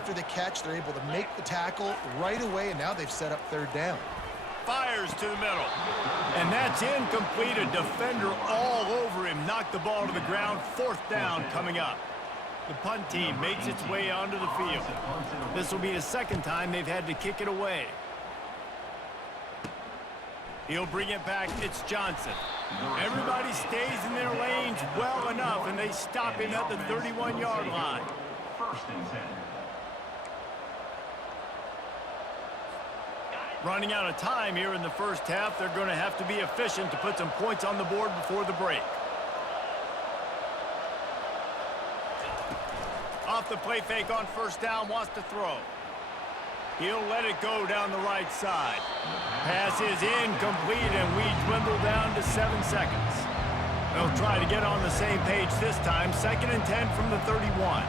after the catch, they're able to make the tackle right away, and now they've set up third down. Fires to the middle. And that's incomplete. A defender all over him. Knocked the ball to the ground. Fourth down coming up. The punt team makes its way onto the field. This will be the second time they've had to kick it away. He'll bring it back. It's Johnson. Everybody stays in their lanes well enough, and they stop him at the 31-yard line. First and 10. Running out of time here in the first half. They're going to have to be efficient to put some points on the board before the break. Off the play fake on first down, wants to throw. He'll let it go down the right side. Pass is incomplete, and we dwindle down to 7 seconds. They'll try to get on the same page this time. 2nd and 10 from the 31.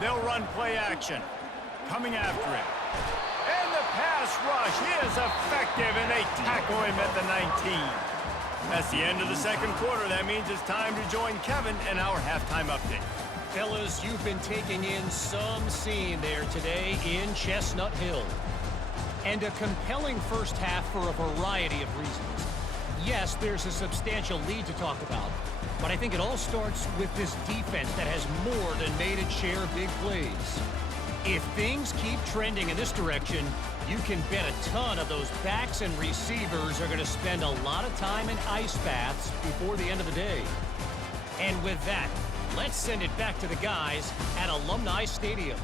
They'll run play action. Coming after him. And the pass rush is effective, and they tackle him at the 19. That's the end of the second quarter. That means it's time to join Kevin in our halftime update. Fellas, you've been taking in some scene there today in Chestnut Hill. And a compelling first half for a variety of reasons. Yes, there's a substantial lead to talk about, but I think it all starts with this defense that has more than made its share of big plays. If things keep trending in this direction, you can bet a ton of those backs and receivers are going to spend a lot of time in ice baths before the end of the day. And with that, let's send it back to the guys at Alumni Stadium.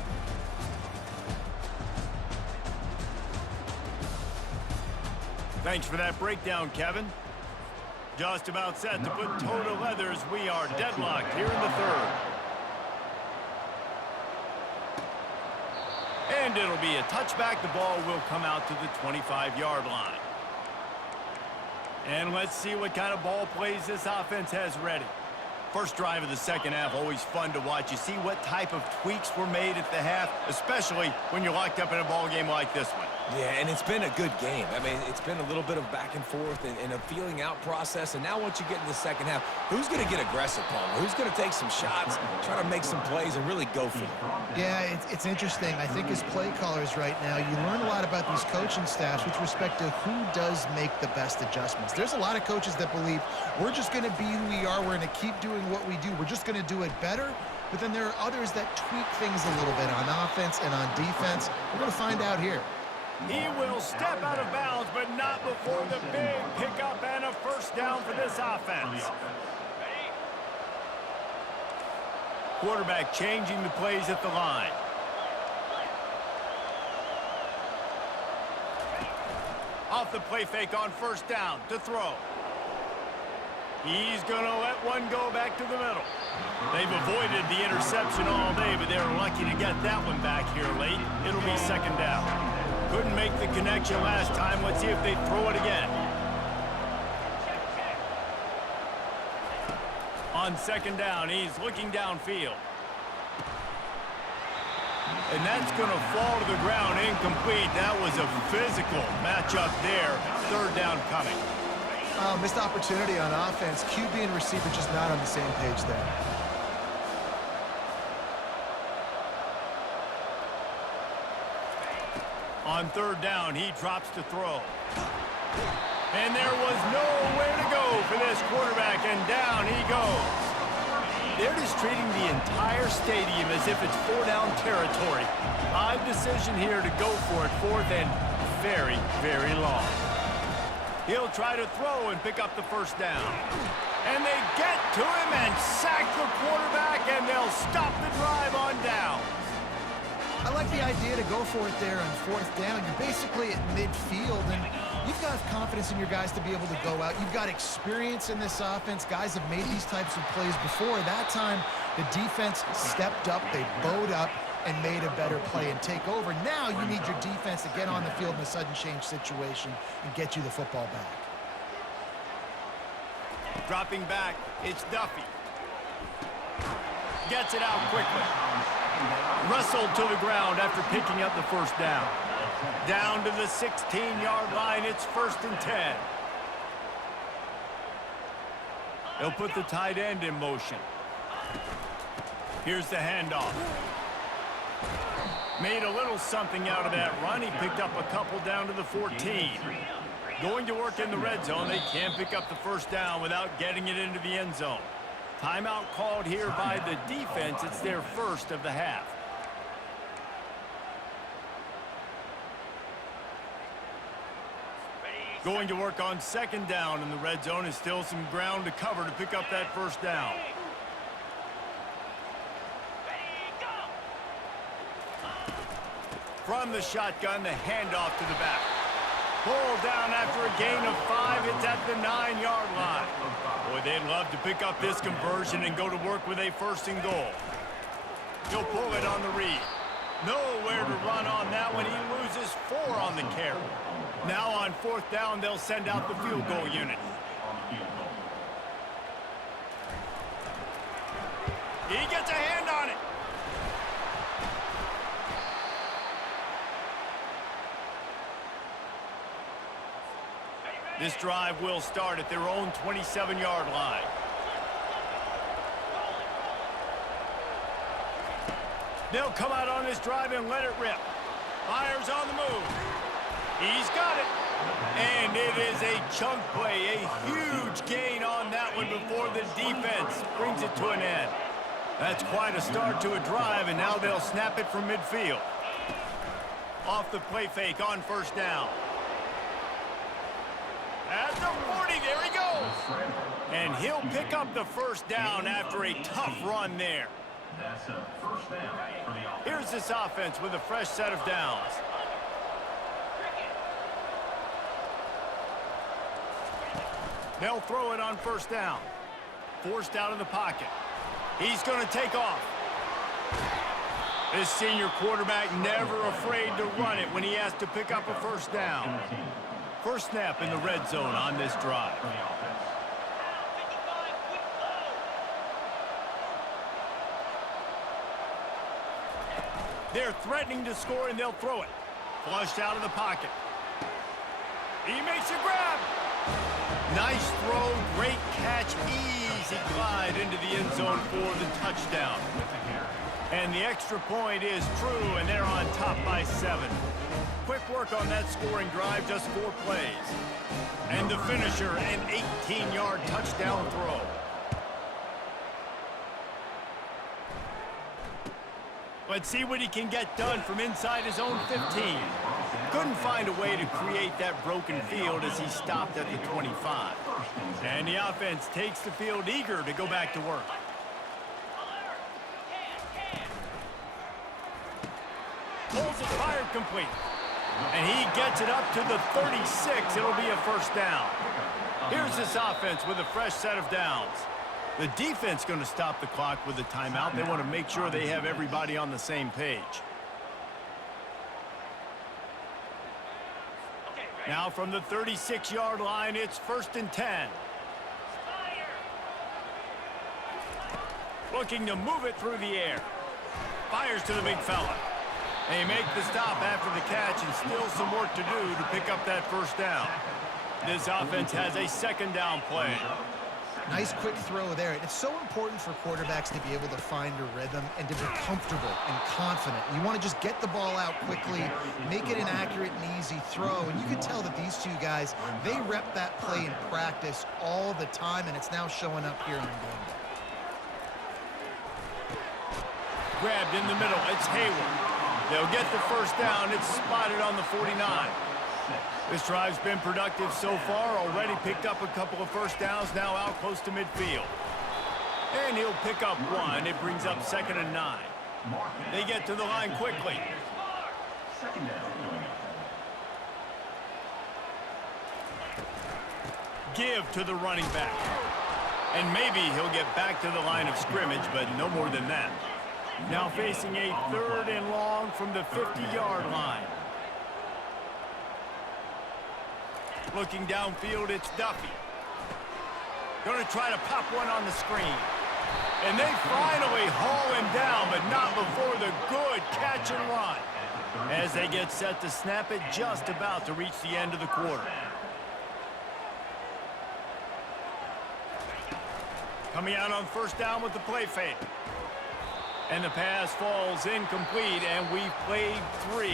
Thanks for that breakdown, Kevin. Just about set to put toe to leathers. We are deadlocked here in the third. And it'll be a touchback. The ball will come out to the 25-yard line. And let's see what kind of ball plays this offense has ready. First drive of the second half, always fun to watch. You see what type of tweaks were made at the half, especially when you're locked up in a ball game like this one. Yeah, and it's been a good game. I mean, it's been a little bit of back and forth and a feeling out process. And now once you get in the second half, who's going to get aggressive, Palmer? Who's going to take some shots, try to make some plays, and really go for it? Yeah, it's interesting. I think as play callers right now, you learn a lot about these coaching staffs with respect to who does make the best adjustments. There's a lot of coaches that believe we're just going to be who we are. We're going to keep doing what we do. We're just going to do it better. But then there are others that tweak things a little bit on offense and on defense. We're going to find out here. He will step out of bounds, but not before the big pickup and a first down for this offense. Quarterback changing the plays at the line. Off the play fake on first down to throw. He's going to let one go back to the middle. They've avoided the interception all day, but they're lucky to get that one back here late. It'll be second down. Couldn't make the connection last time. Let's see if they throw it again. On second down, he's looking downfield. And that's going to fall to the ground incomplete. That was a physical matchup there. Third down coming. Missed opportunity on offense. QB and receiver just not on the same page there. On third down, he drops to throw. And there was nowhere to go for this quarterback, and down he goes. They're just treating the entire stadium as if it's four-down territory. Odd decision here to go for it, fourth and very, very long. He'll try to throw and pick up the first down. And they get to him and sack the quarterback, and they'll stop the drive on down. I like the idea to go for it there on fourth down. You're basically at midfield, and you've got confidence in your guys to be able to go out. You've got experience in this offense. Guys have made these types of plays before. That time, the defense stepped up. They bowed up and made a better play and take over. Now you need your defense to get on the field in a sudden change situation and get you the football back. Dropping back, it's Duffy. Gets it out quickly. Wrestled to the ground after picking up the first down. Down to the 16-yard line, it's 1st and 10. They'll put the tight end in motion. Here's the handoff. Made a little something out of that run. He picked up a couple down to the 14. Going to work in the red zone. They can't pick up the first down without getting it into the end zone. Timeout called here by the defense. It's their first of the half. Going to work on second down in the red zone. Is still some ground to cover to pick up that first down. From the shotgun, the handoff to the back. Pulled down after a gain of 5. It's at the 9-yard line. Boy, they'd love to pick up this conversion and go to work with a first and goal. He'll pull it on the read. Nowhere to run on that one. He loses 4 on the carry. Now on fourth down, they'll send out the field goal unit. He gets a hand on it. This drive will start at their own 27-yard line. They'll come out on this drive and let it rip. Myers on the move. He's got it. And it is a chunk play, a huge gain on that one before the defense brings it to an end. That's quite a start to a drive, and now they'll snap it from midfield. Off the play fake on first down. At the 40, there he goes. And he'll pick up the first down after a tough run there. That's a first down for the offense. Here's this offense with a fresh set of downs. They'll throw it on first down. Forced out of the pocket. He's going to take off. This senior quarterback never afraid to run it when he has to pick up a first down. First snap in the red zone on this drive. They're threatening to score, and they'll throw it. Flushed out of the pocket. He makes a grab. Nice throw, great catch, easy glide into the end zone for the touchdown. And the extra point is true, and they're on top by 7. Quick work on that scoring drive, just 4 plays. And the finisher, an 18-yard touchdown throw. Let's see what he can get done from inside his own 15. Couldn't find a way to create that broken field as he stopped at the 25. And the offense takes the field eager to go back to work. Pulls it, fired complete. And he gets it up to the 36. It'll be a first down. Here's this offense with a fresh set of downs. The defense going to stop the clock with a timeout. They want to make sure they have everybody on the same page. Now from the 36-yard line, it's 1st and 10. Looking to move it through the air. Fires to the big fella. They make the stop after the catch, and still some work to do to pick up that first down. This offense has a second down play. Nice quick throw there. It's so important for quarterbacks to be able to find a rhythm and to be comfortable and confident. You want to just get the ball out quickly, make it an accurate and easy throw. And you can tell that these two guys, they rep that play in practice all the time, and it's now showing up here on game day. Grabbed in the middle. It's Hayward. They'll get the first down. It's spotted on the 49. This drive's been productive so far. Already picked up a couple of first downs, now out close to midfield. And he'll pick up 1. It brings up 2nd and 9. They get to the line quickly. Give to the running back. And maybe he'll get back to the line of scrimmage, but no more than that. Now facing a 3rd and long from the 50-yard line. Looking downfield, it's Duffy. Going to try to pop one on the screen. And they finally haul him down, but not before the good catch and run. As they get set to snap it, just about to reach the end of the quarter. Coming out on first down with the play fake. And the pass falls incomplete, and we've played 3.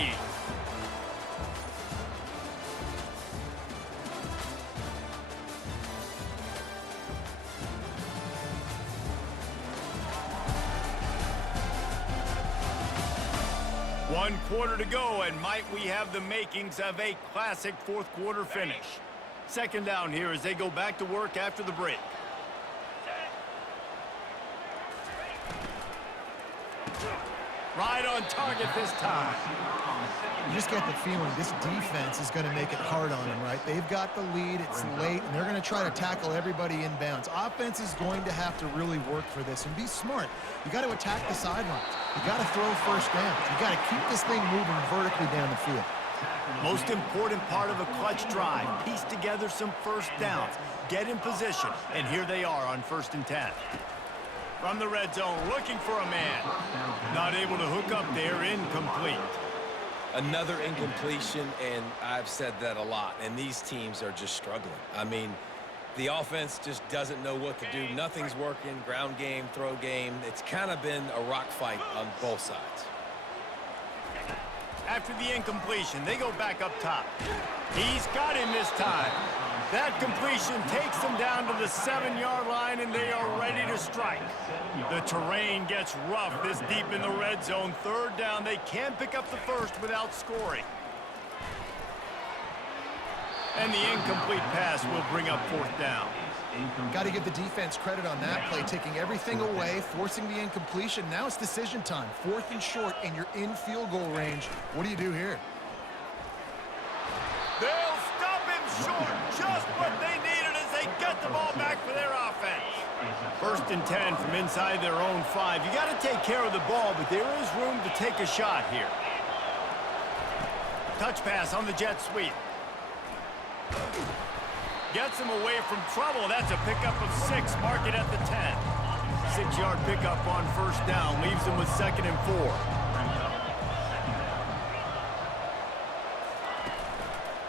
One quarter to go, and might we have the makings of a classic fourth quarter finish. Second down here as they go back to work after the break. Right on target this time. You just get the feeling this defense is going to make it hard on them, right? They've got the lead, it's late, and they're going to try to tackle everybody inbounds. Offense is going to have to really work for this and be smart. You got to attack the sidelines. You got to throw first downs. You got to keep this thing moving vertically down the field. Most important part of a clutch drive, piece together some first downs, get in position, and here they are on 1st and 10. From the red zone, looking for a man. Not able to hook up there, incomplete. Another incompletion, and I've said that a lot, and these teams are just struggling. I mean, the offense just doesn't know what to do. Nothing's working, ground game, throw game. It's kind of been a rock fight on both sides. After the incompletion, they go back up top. He's got him this time. That completion takes them down to the 7-yard line, and they are ready to strike. The terrain gets rough this deep in the red zone. Third down, they can't pick up the first without scoring. And the incomplete pass will bring up 4th down. Got to give the defense credit on that play, taking everything away, forcing the incompletion. Now it's decision time. 4th and short, and you're in field goal range. What do you do here? They'll stop him short. Just what they needed as they get the ball back for their offense. 1st and 10 from inside their own 5. You got to take care of the ball, but there is room to take a shot here. Touch pass on the jet sweep. Gets him away from trouble. That's a pickup of 6. Mark it at the 10. 6-yard pickup on first down. Leaves him with 2nd and 4.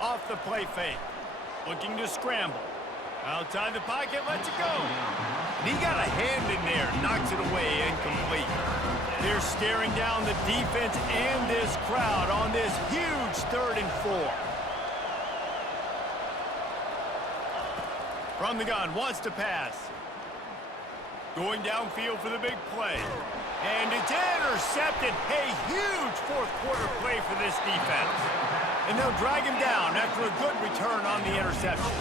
Off the play fake. Looking to scramble. Outside the pocket, lets it go. And he got a hand in there. Knocks it away, incomplete. They're staring down the defense and this crowd on this huge 3rd and 4. From the gun, wants to pass. Going downfield for the big play. And it's intercepted. A huge fourth quarter play for this defense. And they'll drag him down after a good return on the interception.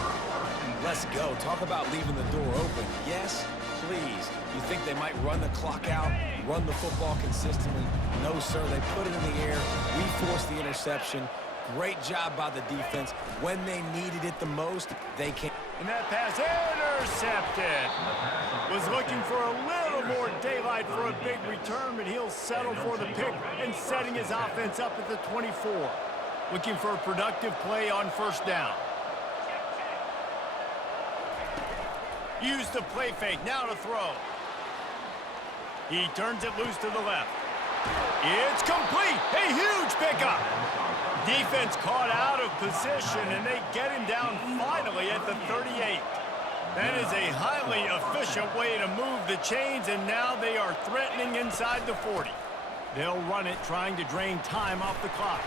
Let's go. Talk about leaving the door open. Yes, please. You think they might run the clock out, run the football consistently? No, sir. They put it in the air. We forced the interception. Great job by the defense. When they needed it the most, they came. And that pass intercepted. Was looking for a little more daylight for a big return, but he'll settle for the pick and setting his offense up at the 24. Looking for a productive play on first down. Use the play fake, now to throw. He turns it loose to the left. It's complete, a huge pickup. Defense caught out of position, and they get him down finally at the 38. That is a highly efficient way to move the chains, and now they are threatening inside the 40. They'll run it, trying to drain time off the clock.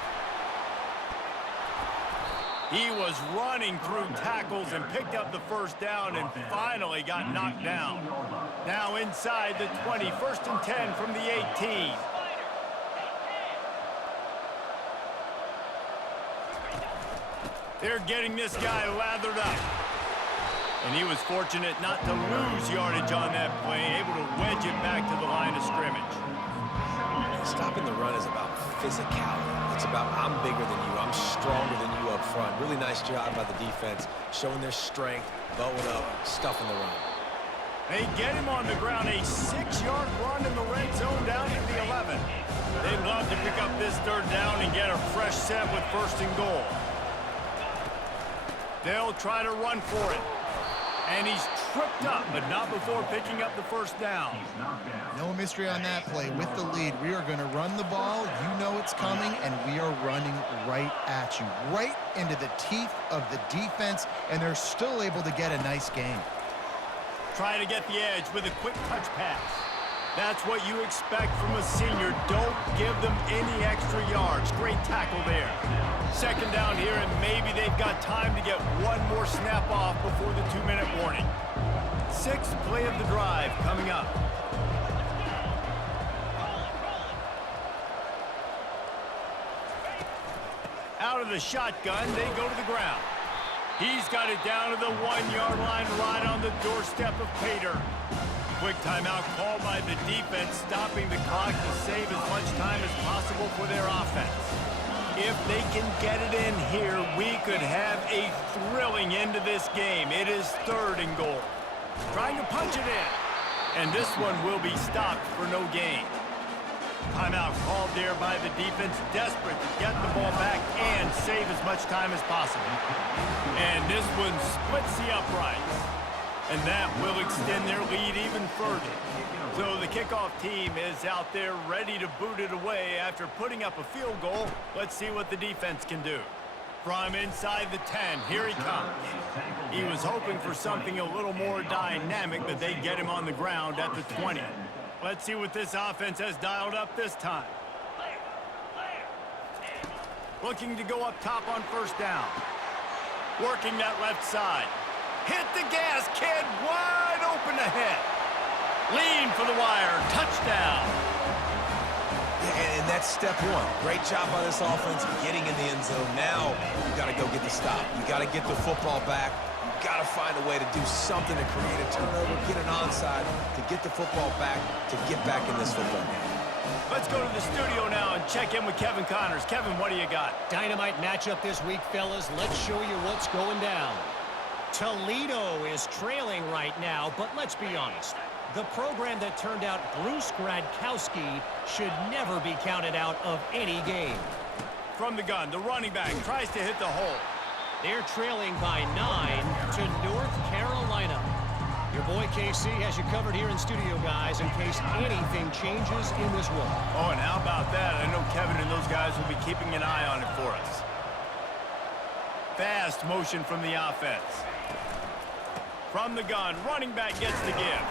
He was running through tackles and picked up the first down and finally got knocked down. Now inside the 20, 1st and 10 from the 18. They're getting this guy lathered up. And he was fortunate not to lose yardage on that play, able to wedge it back to the line of scrimmage. Stopping the run is about physicality. It's about I'm bigger than you, I'm stronger than you up front. Really nice job by the defense, showing their strength, bowing up, stuffing the run. They get him on the ground, a 6-yard run in the red zone down to the 11. They'd love to pick up this 3rd down and get a fresh set with 1st and goal. They'll try to run for it. And he's tripped up, but not before picking up the first down. No mystery on that play. With the lead, we are going to run the ball. You know it's coming, and we are running right at you, right into the teeth of the defense, and they're still able to get a nice game. Try to get the edge with a quick touch pass. That's what you expect from a senior. Don't give them any extra yards. Great tackle there. Second down here, and maybe they've got time to get one more snap off before the 2-minute warning. Sixth play of the drive coming up. Out of the shotgun, they go to the ground. He's got it down to the 1-yard line right on the doorstep of Pater. Quick timeout called by the defense, stopping the clock to save as much time as possible for their offense. If they can get it in here, we could have a thrilling end to this game. It is 3rd and goal. Trying to punch it in. And this one will be stopped for no gain. Timeout called there by the defense, desperate to get the ball back and save as much time as possible. And this one splits the uprights. And that will extend their lead even further. So the kickoff team is out there ready to boot it away after putting up a field goal. Let's see what the defense can do. From inside the 10, here he comes. He was hoping for something a little more dynamic, but they get him on the ground at the 20. Let's see what this offense has dialed up this time. Looking to go up top on first down. Working that left side. Hit the gas, kid. Wide open ahead. Lean for the wire. Touchdown. And that's step one. Great job by this offense getting in the end zone. Now you got to go get the stop. You got to get the football back. You got to find a way to do something to create a turnover, get an onside, to get the football back, to get back in this football game. Let's go to the studio now and check in with Kevin Connors. Kevin, what do you got? Dynamite matchup this week, fellas. Let's show you what's going down. Toledo is trailing right now, but let's be honest. The program that turned out Bruce Gradkowski should never be counted out of any game. From the gun, the running back tries to hit the hole. They're trailing by 9 to North Carolina. Your boy KC has you covered here in studio, guys, in case anything changes in this one. Oh, and how about that? I know Kevin and those guys will be keeping an eye on it for us. Fast motion from the offense. From the gun, running back gets the give.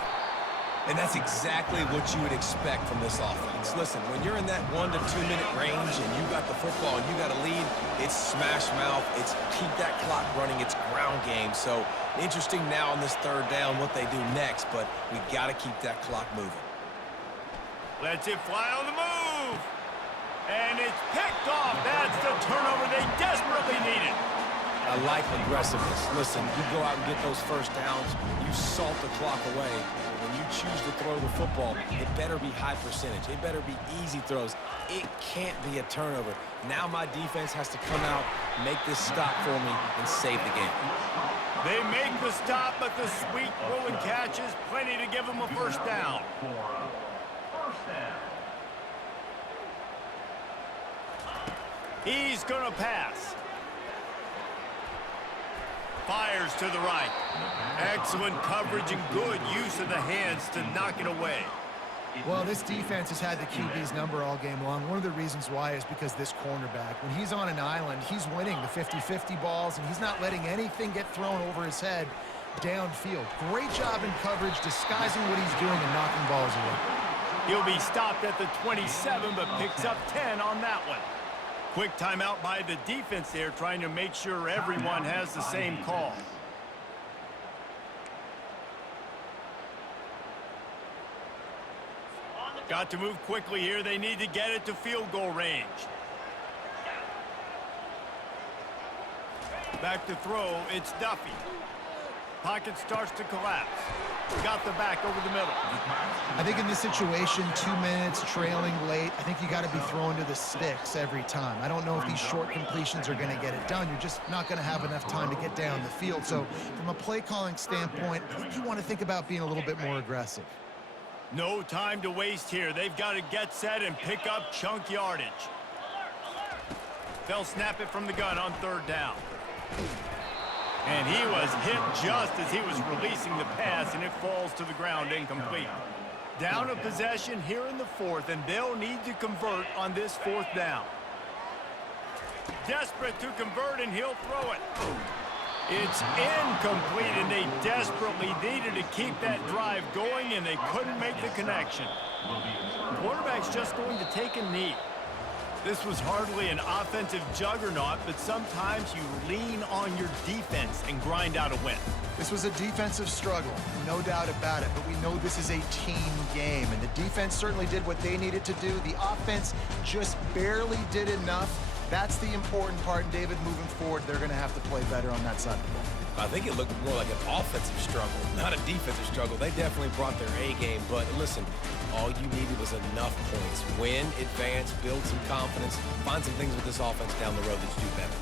And that's exactly what you would expect from this offense. Listen, when you're in that 1 to 2 minute range and you got the football and you got a lead, it's smash mouth, it's keep that clock running, it's ground game. So interesting now on this 3rd down what they do next, but we got to keep that clock moving. Lets it fly on the move. And it's picked off. That's the turnover they desperately needed. I like aggressiveness. Listen, you go out and get those first downs, you salt the clock away. When you choose to throw the football, it better be high percentage. It better be easy throws. It can't be a turnover. Now my defense has to come out, make this stop for me, and save the game. They make the stop, but the sweet rolling catch is plenty to give them a first down. He's going to pass. Fires to the right. Excellent coverage and good use of the hands to knock it away. Well, this defense has had the QB's number all game long. One of the reasons why is because this cornerback, when he's on an island, he's winning the 50-50 balls, and he's not letting anything get thrown over his head downfield. Great job in coverage, disguising what he's doing and knocking balls away. He'll be stopped at the 27, but picks up 10 on that one. Quick timeout by the defense there, trying to make sure everyone has the same call. Got to move quickly here. They need to get it to field goal range. Back to throw, it's Duffy. Pocket starts to collapse. Got the back over the middle. I think in this situation, 2 minutes, trailing late, I think you got to be throwing to the sticks every time. I don't know if these short completions are going to get it done. You're just not going to have enough time to get down the field. So from a play calling standpoint, I think you want to think about being a little bit more aggressive. No time to waste here. They've got to get set and pick up chunk yardage. They'll snap it from the gun on 3rd down. And he was hit just as he was releasing the pass, and it falls to the ground incomplete. Down a possession here in the 4th, and they'll need to convert on this 4th down. Desperate to convert, and he'll throw it. It's incomplete, and they desperately needed to keep that drive going, and they couldn't make the connection. Quarterback's just going to take a knee. This was hardly an offensive juggernaut, but sometimes you lean on your defense and grind out a win. This was a defensive struggle, no doubt about it, but we know this is a team game, and the defense certainly did what they needed to do. The offense just barely did enough. That's the important part, and David, moving forward, they're going to have to play better on that side of the ball. I think it looked more like an offensive struggle, not a defensive struggle. They definitely brought their A game, but listen, all you needed was enough points. Win, advance, build some confidence, find some things with this offense down the road that you do better.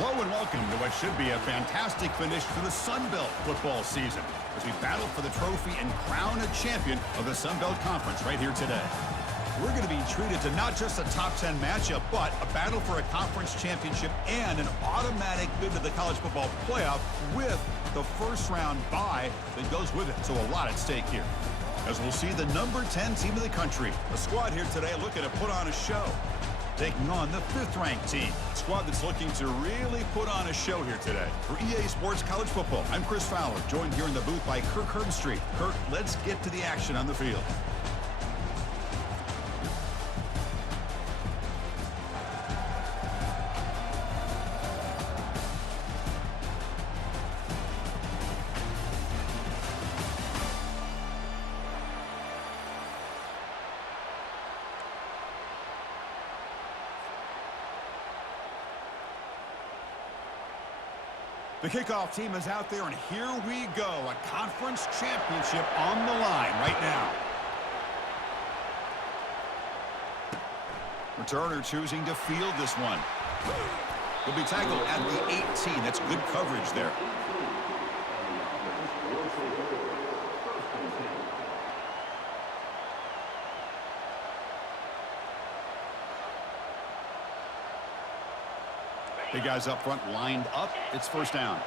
Hello and welcome to what should be a fantastic finish to the Sun Belt football season as we battle for the trophy and crown a champion of the Sun Belt Conference right here today. We're going to be treated to not just a top 10 matchup, but a battle for a conference championship and an automatic bid to the college football playoff with the first round bye that goes with it. So a lot at stake here. As we'll see the number 10 team in the country, a squad here today looking to put on a show, taking on the 5th-ranked team, a squad that's looking to really put on a show here today. For EA Sports College Football, I'm Chris Fowler, joined here in the booth by Kirk Herbstreit. Kirk, let's get to the action on the field. The kickoff team is out there, and here we go. A conference championship on the line right now. Returner choosing to field this one. He'll be tackled at the 18. That's good coverage there. The guys up front lined up. It's first down.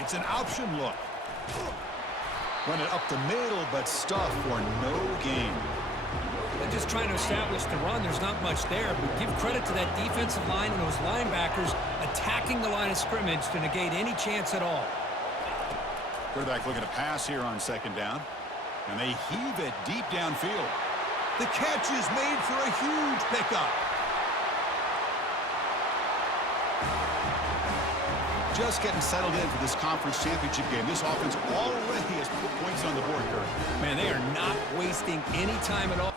It's an option look. Run it up the middle, but stuff for no gain. They're just trying to establish the run. There's not much there, but give credit to that defensive line and those linebackers attacking the line of scrimmage to negate any chance at all. Quarterback looking to pass here on second down. And they heave it deep downfield. The catch is made for a huge pickup. Just getting settled in for this conference championship game. This offense already has put points on the board, Kirk. Man, they are not wasting any time at all.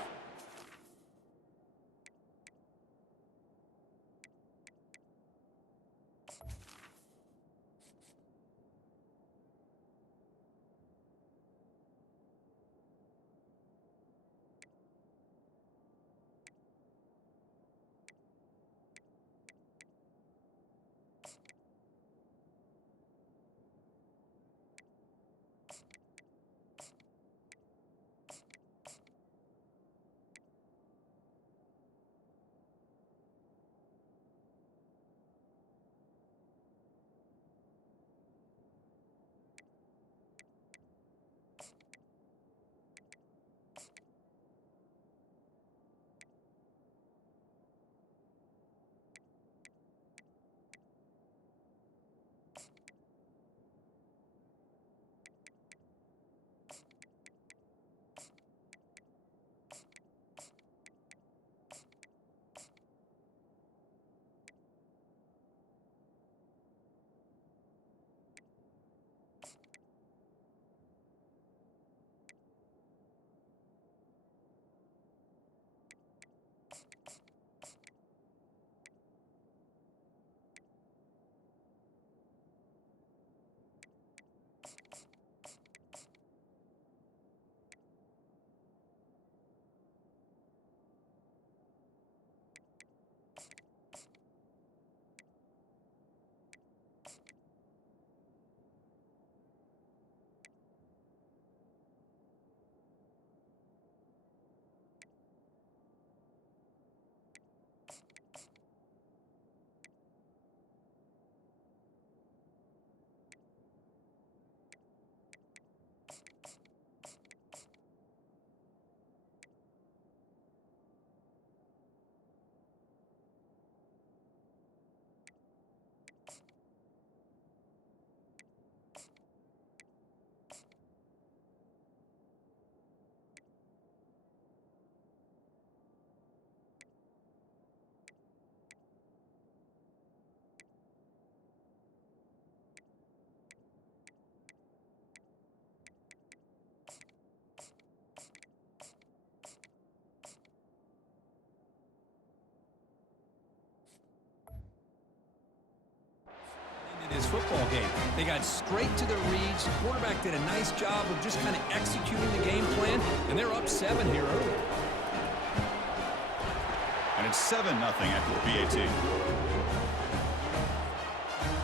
football game. They got straight to their reads. The quarterback did a nice job of just kind of executing the game plan, and they're up 7 here early. And it's 7-0 after the PAT.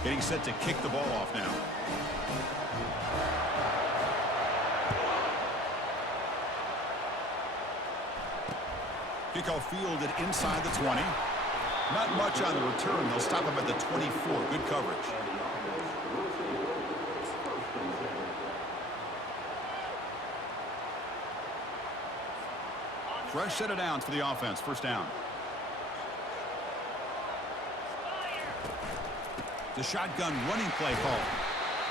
Getting set to kick the ball off now. Kickoff fielded inside the 20. Not much on the return. They'll stop him at the 24. Good coverage. Fresh set of downs for the offense. First down. The shotgun running play call.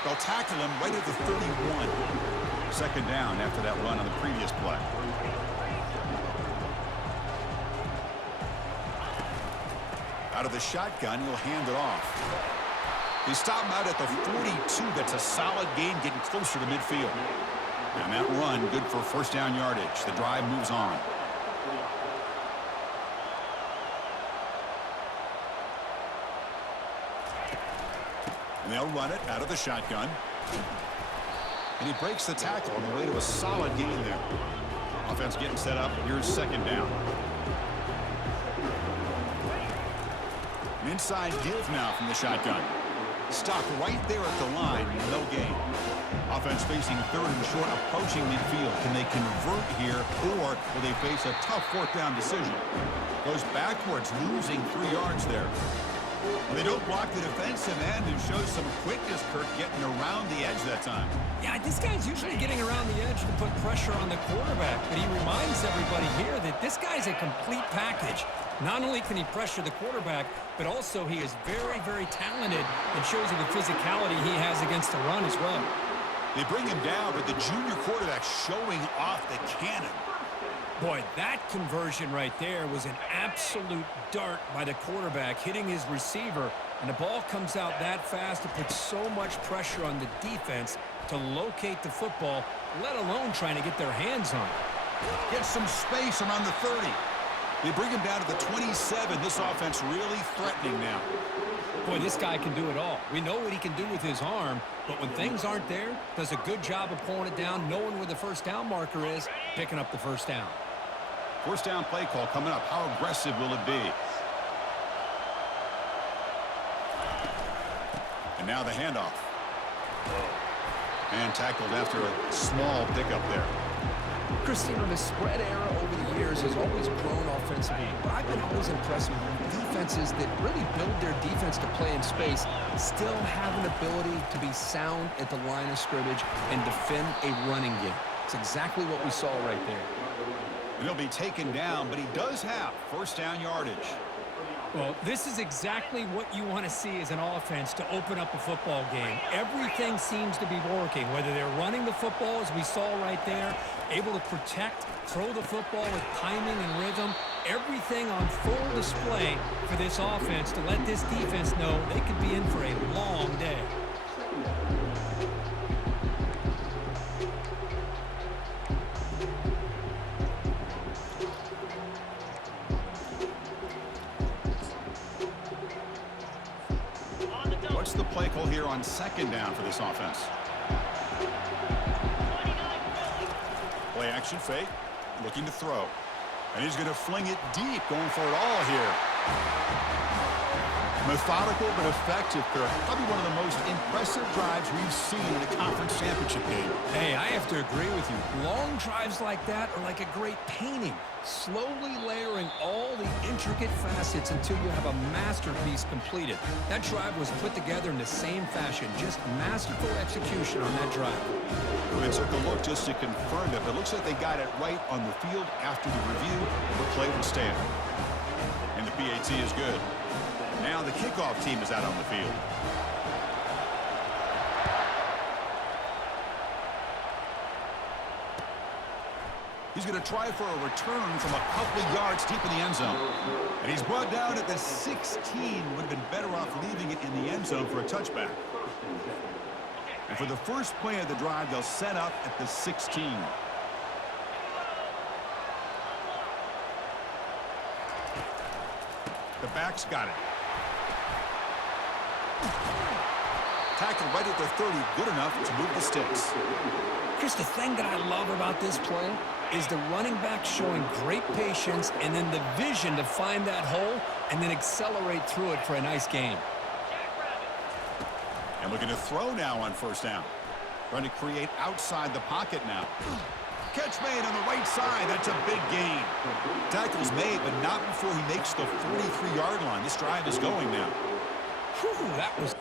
They'll tackle him right at the 31. Second down after that run on the previous play. Out of the shotgun, he'll hand it off. They stop him out at the 42. That's a solid gain, getting closer to midfield. And that run, good for first down yardage. The drive moves on. And they'll run it out of the shotgun. And he breaks the tackle on the way to a solid gain there. Offense getting set up. Here's second down. An inside give now from the shotgun. Stopped right there at the line. No gain. Offense facing third and short, approaching midfield. Can they convert here, or will they face a tough fourth down decision? Goes backwards, losing 3 yards there. Well, they don't block the defensive end and shows some quickness, Kirk, getting around the edge that time. Yeah, this guy's usually getting around the edge to put pressure on the quarterback, but he reminds everybody here that this guy's a complete package. Not only can he pressure the quarterback, but also he is very, very talented and shows you the physicality he has against the run as well. They bring him down, but the junior quarterback showing off the cannon. Boy, that conversion right there was an absolute dart by the quarterback, hitting his receiver, and the ball comes out that fast. It puts so much pressure on the defense to locate the football, let alone trying to get their hands on it. Get some space around the 30. They bring him down to the 27. This offense really threatening now. Boy, this guy can do it all. We know what he can do with his arm, but when things aren't there, does a good job of pulling it down, knowing where the first down marker is, picking up the first down. First down play call coming up. How aggressive will it be? And now the handoff. And tackled after a small pickup there. Christine, the spread era over the years has always grown offensively, but I've been always impressed with defenses that really build their defense to play in space, still have an ability to be sound at the line of scrimmage and defend a running game. It's exactly what we saw right there. And he'll be taken down, but he does have first down yardage. Well, this is exactly what you want to see as an offense to open up a football game. Everything seems to be working, whether they're running the football, as we saw right there, able to protect, throw the football with timing and rhythm, everything on full display for this offense to let this defense know they could be in for a long day. What's the play call here on second down for this offense? Play action fake, looking to throw. And he's going to fling it deep, going for it all here. Methodical but effective, Kirk. Probably one of the most impressive drives we've seen in a conference championship game. Hey, I have to agree with you. Long drives like that are like a great painting, slowly layering all the intricate facets until you have a masterpiece completed. That drive was put together in the same fashion, just masterful execution on that drive. They took a look just to confirm it, but it looks like they got it right on the field after the review. The play will stand. And the PAT is good. Now the kickoff team is out on the field. He's going to try for a return from a couple of yards deep in the end zone. And he's brought down at the 16. Would have been better off leaving it in the end zone for a touchback. And for the first play of the drive, they'll set up at the 16. The back's got it. Tackle right at the 30, good enough to move the sticks. Chris, the thing that I love about this play is the running back showing great patience and then the vision to find that hole and then accelerate through it for a nice gain. And looking to throw now on first down. Trying to create outside the pocket now. Catch made on the right side. That's a big gain. Tackle's made, but not before he makes the 43-yard line. This drive is going now. Whew, that was...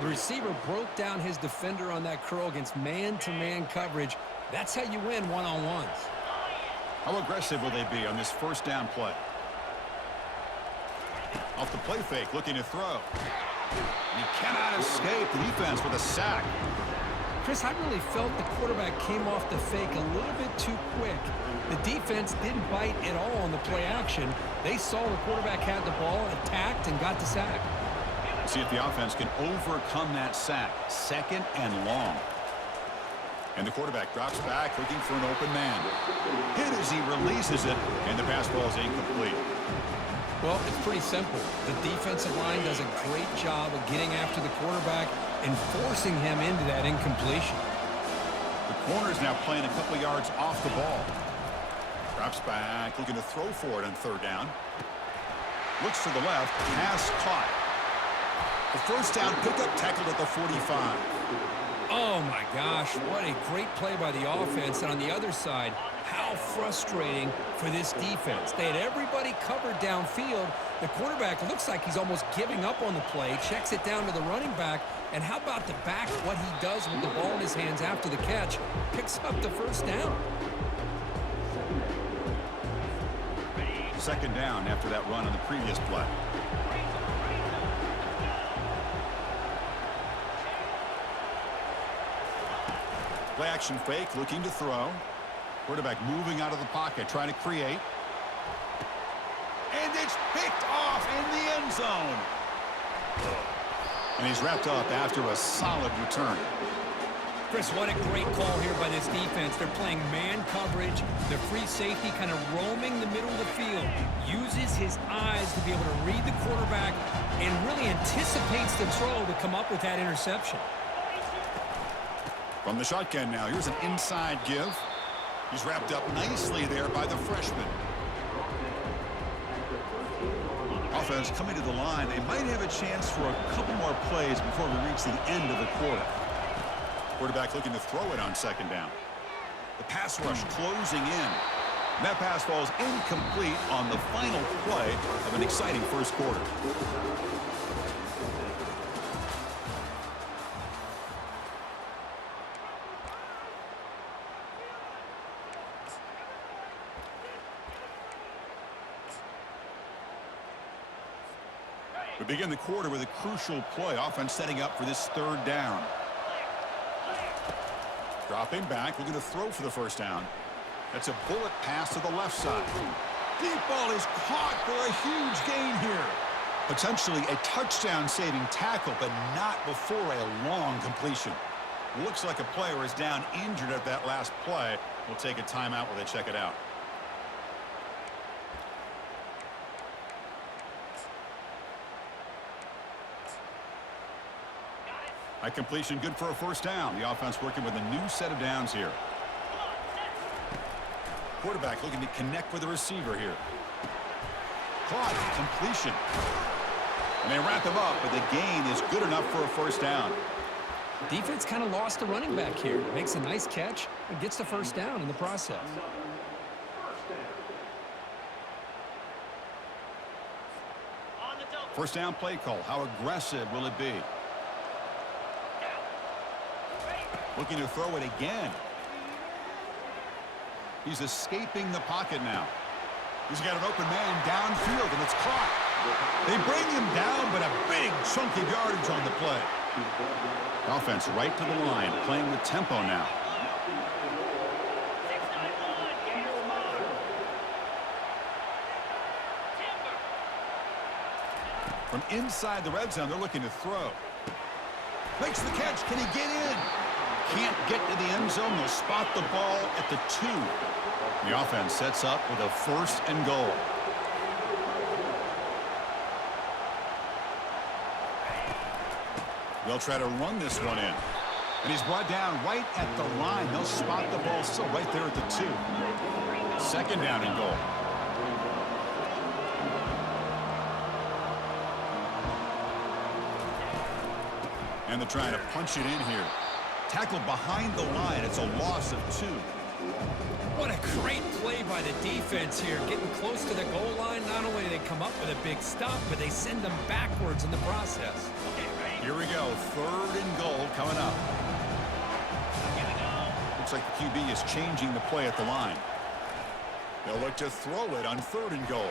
The receiver broke down his defender on that curl against man-to-man coverage. That's how you win one-on-ones. How aggressive will they be on this first down play? Off the play fake, looking to throw. And he cannot escape the defense with a sack. Chris, I really felt the quarterback came off the fake a little bit too quick. The defense didn't bite at all on the play action. They saw the quarterback had the ball, attacked, and got the sack. See if the offense can overcome that sack. 2nd and long. And the quarterback drops back, looking for an open man. Hit as he releases it, and the pass ball is incomplete. Well, it's pretty simple. The defensive line does a great job of getting after the quarterback and forcing him into that incompletion. The corner's now playing a couple yards off the ball. Drops back, looking to throw for it on 3rd down. Looks to the left, pass caught. The first down pickup, tackled at the 45. Oh, my gosh. What a great play by the offense. And on the other side, how frustrating for this defense. They had everybody covered downfield. The quarterback looks like he's almost giving up on the play, checks it down to the running back. And how about the back, what he does with the ball in his hands after the catch? Picks up the first down. 2nd down after that run on the previous play. Play action fake, looking to throw. Quarterback moving out of the pocket, trying to create. And it's picked off in the end zone. And he's wrapped up after a solid return. Chris, what a great call here by this defense. They're playing man coverage. The free safety kind of roaming the middle of the field. Uses his eyes to be able to read the quarterback and really anticipates the throw to come up with that interception. From the shotgun now, here's an inside give. He's wrapped up nicely there by the freshman. Offense coming to the line. They might have a chance for a couple more plays before we reach the end of the quarter. Quarterback looking to throw it on 2nd down. The pass rush closing in. And that pass ball is incomplete on the final play of an exciting first quarter. We begin the quarter with a crucial play. Offense setting up for this 3rd down. Dropping back, looking to throw for the first down. That's a bullet pass to the left side. Deep ball is caught for a huge gain here. Potentially a touchdown-saving tackle, but not before a long completion. Looks like a player is down injured at that last play. We'll take a timeout while they check it out. High completion, good for a first down. The offense working with a new set of downs here. Quarterback looking to connect with the receiver here. Caught, completion. And they wrap him up, but the gain is good enough for a first down. Defense kind of lost the running back here. Makes a nice catch and gets the first down in the process. First down play call. How aggressive will it be? Looking to throw it again. He's escaping the pocket now. He's got an open man downfield, and it's caught. They bring him down, but a big chunk of yardage on the play. Offense right to the line, playing with tempo now. From inside the red zone, they're looking to throw. Makes the catch. Can he get in? Can't get to the end zone. They'll spot the ball at the 2. The offense sets up with a 1st and goal. They'll try to run this one in. And he's brought down right at the line. They'll spot the ball still right there at the 2. 2nd down and goal. And they're trying to punch it in here. Tackled behind the line. It's a loss of 2. What a great play by the defense here. Getting close to the goal line, not only do they come up with a big stop, but they send them backwards in the process. Here we go. 3rd and goal coming up. Looks like the QB is changing the play at the line. They'll look to throw it on 3rd and goal.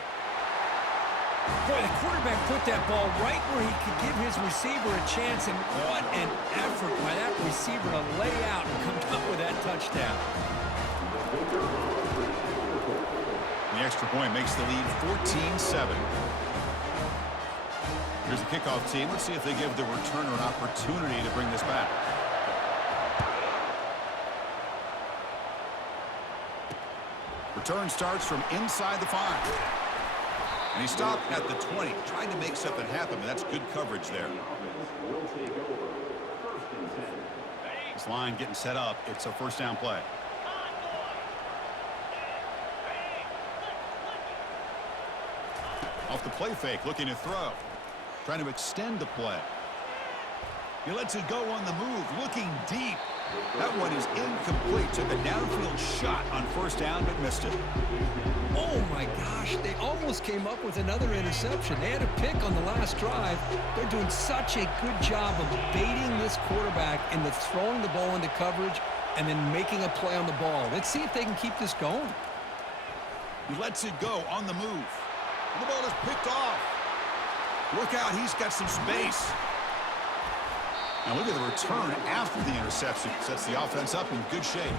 Boy, the quarterback put that ball right where he could give his receiver a chance, and what an effort by that receiver to lay out and come up with that touchdown. The extra point makes the lead 14-7. Here's the kickoff team. Let's see if they give the returner an opportunity to bring this back. Return starts from inside the 5. And he stopped at the 20, trying to make something happen, but that's good coverage there. This line getting set up. It's a 1st down play. Off the play fake, looking to throw. Trying to extend the play. He lets it go on the move, looking deep. That one is incomplete. Took a downfield shot on 1st down, but missed it. Oh, my gosh. They almost came up with another interception. They had a pick on the last drive. They're doing such a good job of baiting this quarterback into throwing the ball into coverage and then making a play on the ball. Let's see if they can keep this going. He lets it go on the move. And the ball is picked off. Look out, he's got some space. Now look at the return after the interception. Sets the offense up in good shape.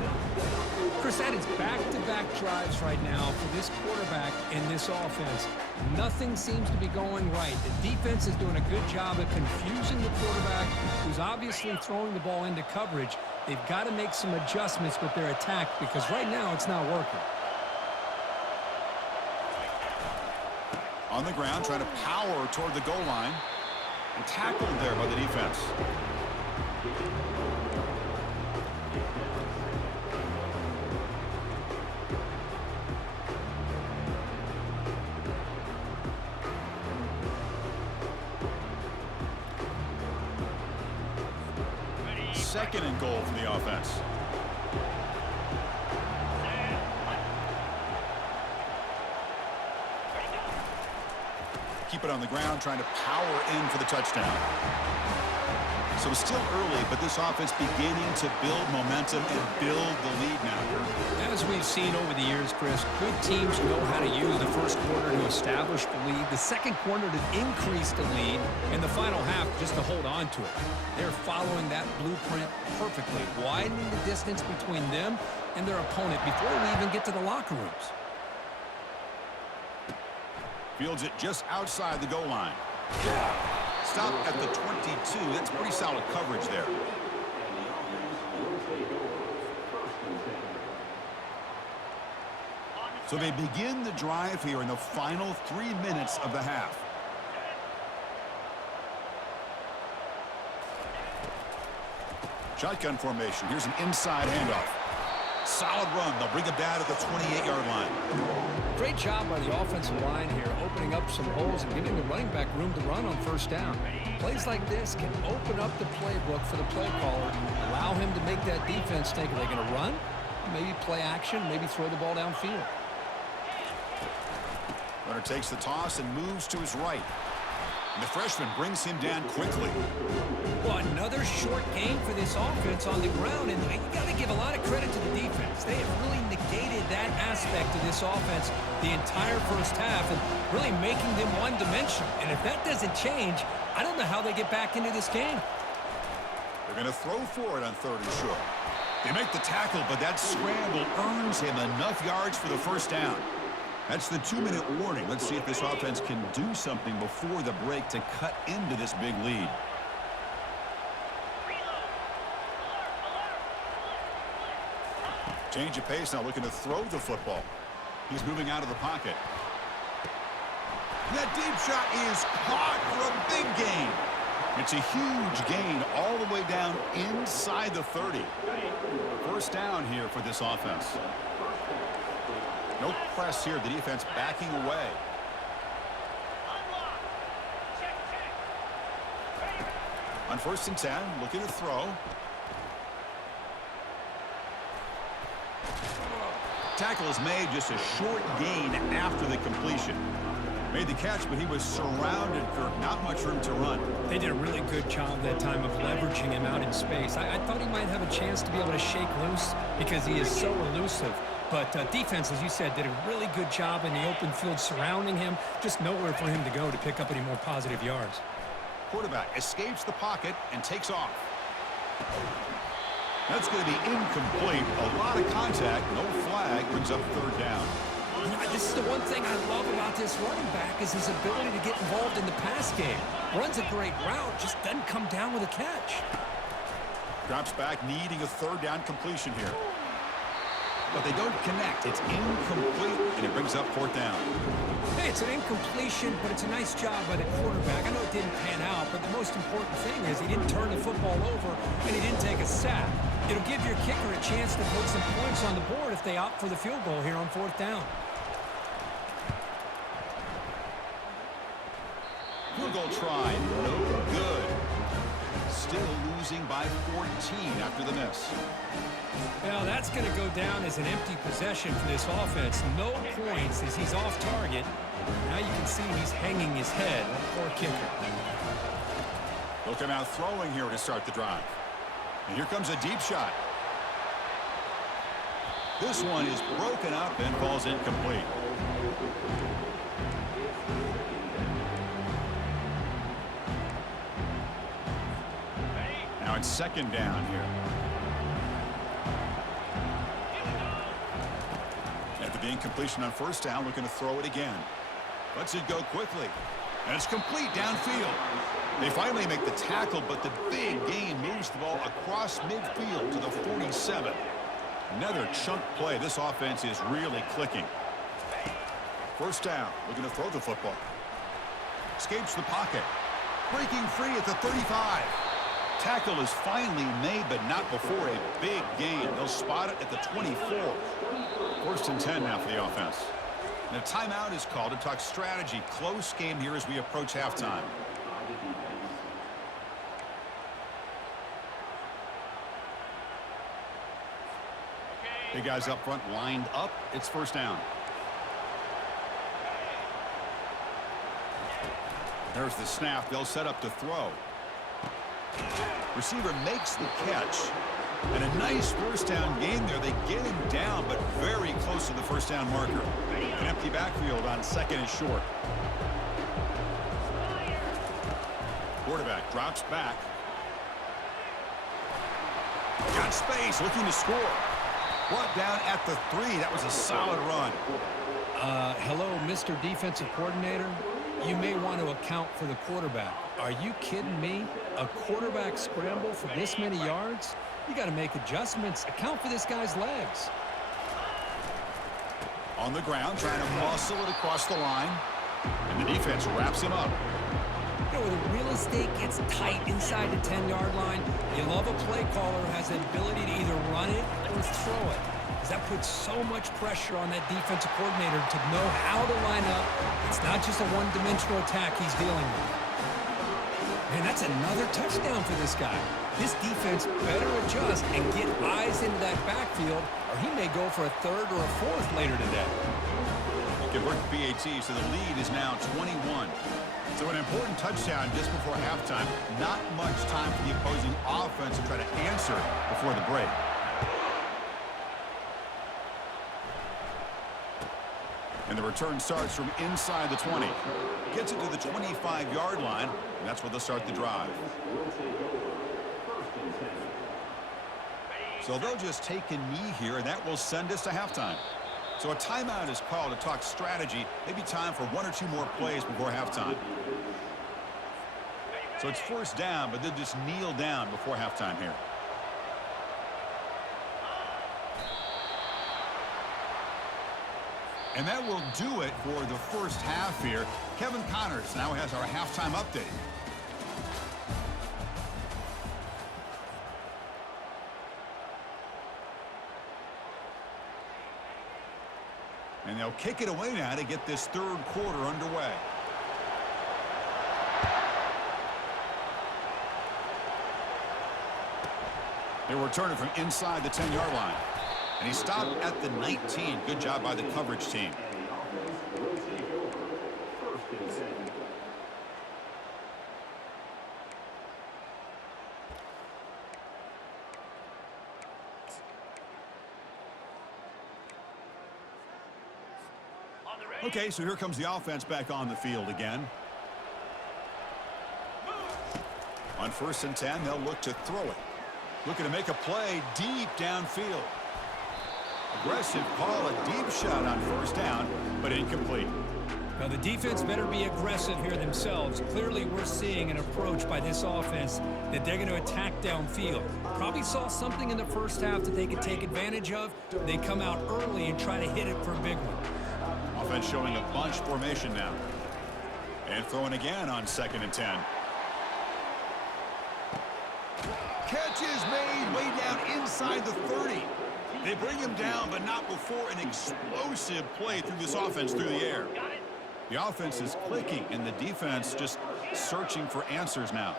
Chris, that is back-to-back drives right now for this quarterback in this offense. Nothing seems to be going right. The defense is doing a good job of confusing the quarterback, who's obviously throwing the ball into coverage. They've got to make some adjustments with their attack because right now it's not working. On the ground, trying to power toward the goal line. And tackled there by the defense. Second and goal for the offense. Keep it on the ground, trying to power in for the touchdown. So it's still early, but this offense beginning to build momentum and build the lead now. As we've seen over the years, Chris, good teams know how to use the first quarter to establish the lead, the second quarter to increase the lead, and the final half just to hold on to it. They're following that blueprint perfectly, widening the distance between them and their opponent before we even get to the locker rooms. Fields it just outside the goal line. Stop at the 22. That's pretty solid coverage there. So they begin the drive here in the final 3 minutes of the half. Shotgun formation. Here's an inside handoff. Solid run. They'll bring it down at the 28-yard line. Great job by the offensive line here, opening up some holes and giving the running back room to run on first down. Plays like this can open up the playbook for the play caller, allow him to make that defense think, are they going to run? Maybe play action, maybe throw the ball downfield. Runner takes the toss and moves to his right. And the freshman brings him down quickly. Well, another short gain for this offense on the ground, and you got to give a lot of credit to the defense. They have really negated that aspect of this offense the entire first half and really making them one-dimensional. And if that doesn't change, I don't know how they get back into this game. They're going to throw for it on 3rd and short. They make the tackle, but that scramble earns him enough yards for the first down. That's the 2-minute warning. Let's see if this offense can do something before the break to cut into this big lead. Change of pace now, looking to throw the football. He's moving out of the pocket. That deep shot is caught for a big gain. It's a huge gain all the way down inside the 30. First down here for this offense. No press here. The defense backing away. On 1st and 10, looking to throw. Tackle is made, just a short gain after the completion. Made the catch, but he was surrounded, Kirk. Not much room to run. They did a really good job that time of leveraging him out in space. I thought he might have a chance to be able to shake loose because he is so elusive. But defense, as you said, did a really good job in the open field surrounding him. Just nowhere for him to go to pick up any more positive yards. Quarterback escapes the pocket and takes off. That's going to be incomplete. A lot of contact. No flag. Brings up 3rd down. This is the one thing I love about this running back is his ability to get involved in the pass game. Runs a great route, just doesn't come down with a catch. Drops back, needing a 3rd down completion here. But they don't connect. It's incomplete, and it brings up 4th down. Hey, it's an incompletion, but it's a nice job by the quarterback. I know it didn't pan out, but the most important thing is he didn't turn the football over, and he didn't take a sack. It'll give your kicker a chance to put some points on the board if they opt for the field goal here on 4th down. Field goal try, no good. Still losing by 14 after the miss. Well, that's going to go down as an empty possession for this offense. No points as he's off target. Now you can see he's hanging his head. Poor kicker. They'll come out throwing here to start the drive. And here comes a deep shot. This one is broken up and falls incomplete. Now it's 2nd down here. After the incompletion on 1st down, looking to throw it again. Lets it go quickly. And it's complete downfield. They finally make the tackle, but the big gain moves the ball across midfield to the 47. Another chunk play. This offense is really clicking. 1st down, looking to throw the football. Escapes the pocket. Breaking free at the 35. Tackle is finally made, but not before a big gain. They'll spot it at the 24. 1st and 10 now for the offense. And a timeout is called to talk strategy. Close game here as we approach halftime. Big guys up front lined up. It's 1st down. There's the snap. They'll set up to throw. Receiver makes the catch. And a nice 1st down gain there. They get him down, but very close to the 1st down marker. An empty backfield on 2nd and short. Quarterback drops back. Got space, looking to score. Brought down at the 3. That was a solid run. Hello, Mr. Defensive Coordinator. You may want to account for the quarterback. Are you kidding me? A quarterback scramble for this many yards? You got to make adjustments. Account for this guy's legs. On the ground, trying to muscle it across the line. And the defense wraps him up. You know, when the real estate gets tight inside the 10-yard line, you love a play caller who has the ability to either run it or throw it. Because that puts so much pressure on that defensive coordinator to know how to line up. It's not just a one-dimensional attack he's dealing with. Man, that's another touchdown for this guy. This defense better adjust and get eyes into that backfield, or he may go for a 3rd or a 4th later today. Convert the PAT, so the lead is now 21. So an important touchdown just before halftime. Not much time for the opposing offense to try to answer before the break. And the return starts from inside the 20. Gets it to the 25-yard line, and that's where they'll start the drive. So they'll just take a knee here, and that will send us to halftime. So a timeout is called to talk strategy. Maybe time for one or two more plays before halftime. So it's first down, but they'll just kneel down before halftime here. And that will do it for the first half here. Kevin Connors now has our halftime update. And they'll kick it away now to get this third quarter underway. They return it from inside the 10-yard line. And he stopped at the 19. Good job by the coverage team. Okay, so here comes the offense back on the field again. On 1st and 10, they'll look to throw it. Looking to make a play deep downfield. Aggressive call, a deep shot on 1st down, but incomplete. Now the defense better be aggressive here themselves. Clearly we're seeing an approach by this offense that they're going to attack downfield. Probably saw something in the first half that they could take advantage of. They come out early and try to hit it for a big one. Offense showing a bunch formation now. And throwing again on 2nd and 10. Catch is made way down inside the 30. They bring him down, but not before an explosive play through this offense through the air. The offense is clicking, and the defense just searching for answers now.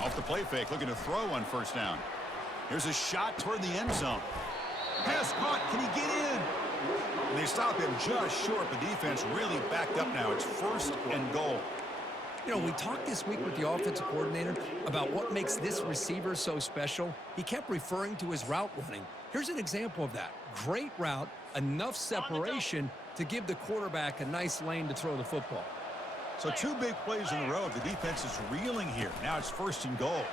Off the play fake, looking to throw on 1st down. Here's a shot toward the end zone. Pass caught. Can he get in? And they stop him just short. The defense really backed up now. It's 1st and goal. You know, we talked this week with the offensive coordinator about what makes this receiver so special. He kept referring to his route running. Here's an example of that. Great route, enough separation to give the quarterback a nice lane to throw the football. So 2 big plays in a row. The defense is reeling here. Now it's 1st and goal.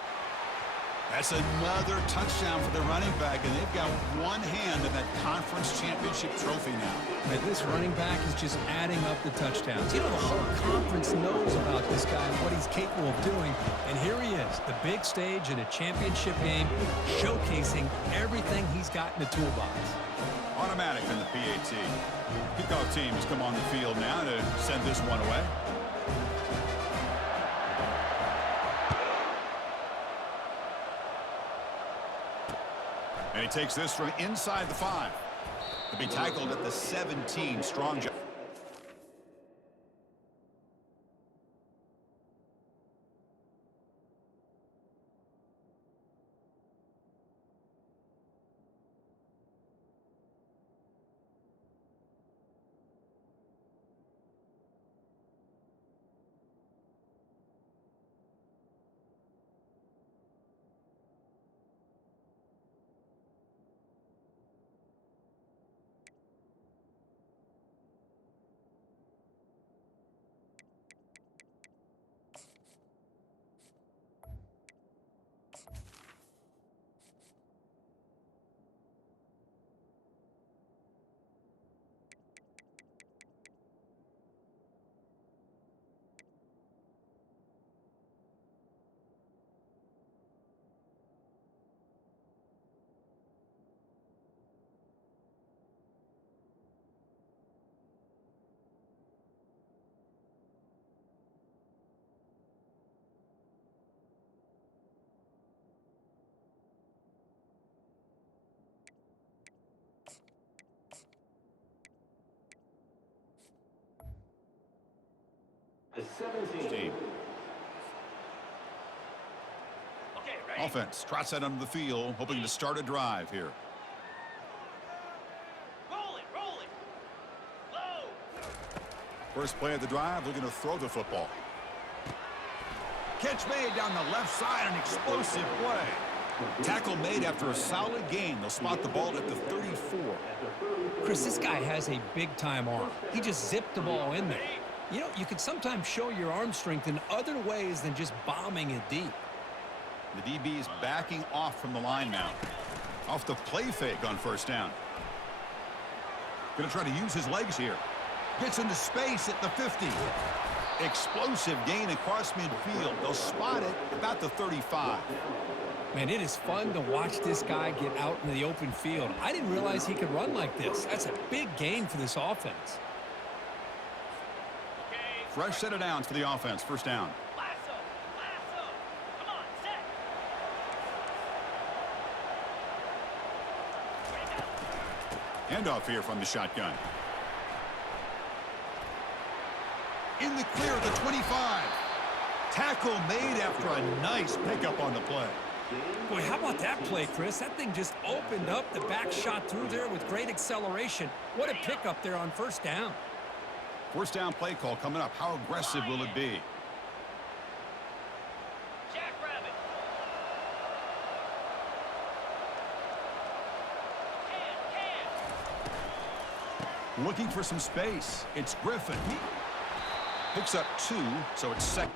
That's another touchdown for the running back, and they've got one hand in that conference championship trophy now. And this running back is just adding up the touchdowns. You know, the whole conference knows about this guy and what he's capable of doing. And here he is, the big stage in a championship game, showcasing everything he's got in the toolbox. Automatic in the PAT. Kickoff team has come on the field now to send this one away. And he takes this from inside the 5. To be tackled at the 17. Strong job. The 17. Offense trots that under the field, hoping to start a drive here. Roll it, roll First play of the drive, they're going to throw the football. Catch made down the left side, an explosive play. Tackle made after a solid gain. They'll spot the ball at the 34. Chris, this guy has a big-time arm. He just zipped the ball in there. You know, you can sometimes show your arm strength in other ways than just bombing it deep. The DB is backing off from the line now. Off the play fake on first down. Going to try to use his legs here. Gets into space at the 50. Explosive gain across midfield. They'll spot it about the 35. Man, it is fun to watch this guy get out into the open field. I didn't realize he could run like this. That's a big gain for this offense. Fresh set of downs for the offense. First down. Handoff here from the shotgun. In the clear at the 25. Tackle made after a nice pickup on the play. Boy, how about that play, Chris? That thing just opened up. The back shot through there with great acceleration. What a pickup there on first down. First down play call coming up. How aggressive will it be? Looking for some space. It's Griffin. Picks up 2, so it's second.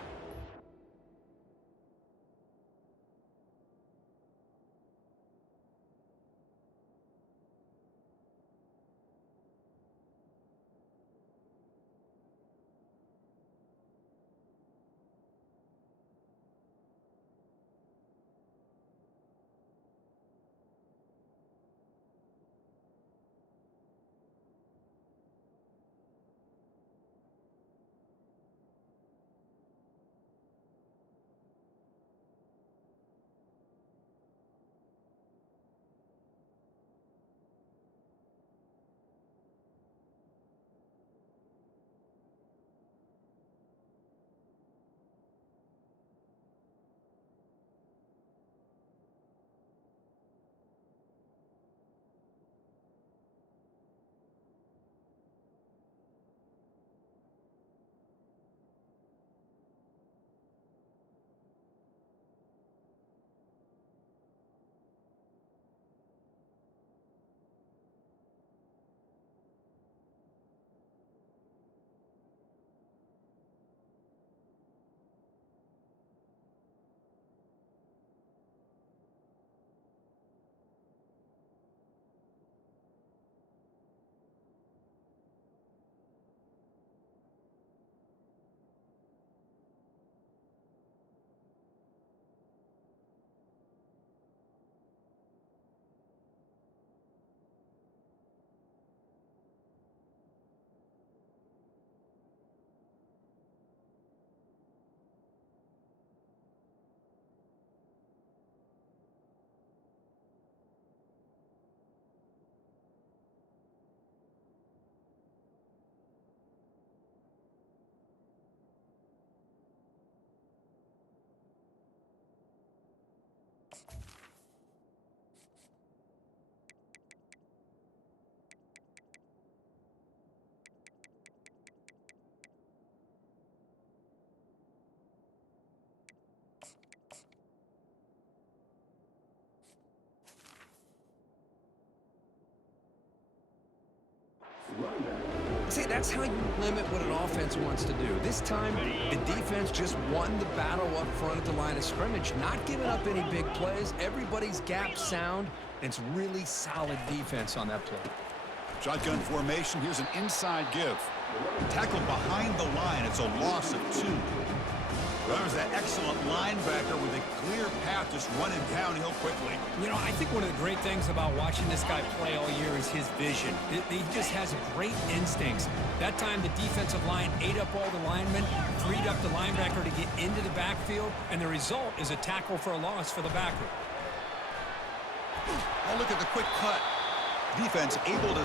See, that's how you limit what an offense wants to do. This time, the defense just won the battle up front at the line of scrimmage, not giving up any big plays. Everybody's gap sound, and it's really solid defense on that play. Shotgun formation. Here's an inside give. Tackled behind the line. It's a loss of 2. There's that excellent linebacker with a clear path just running downhill quickly. You know, I think one of the great things about watching this guy play all year is his vision. He just has great instincts. That time, the defensive line ate up all the linemen, freed up the linebacker to get into the backfield, and the result is a tackle for a loss for the backer. Oh, look at the quick cut. Defense able to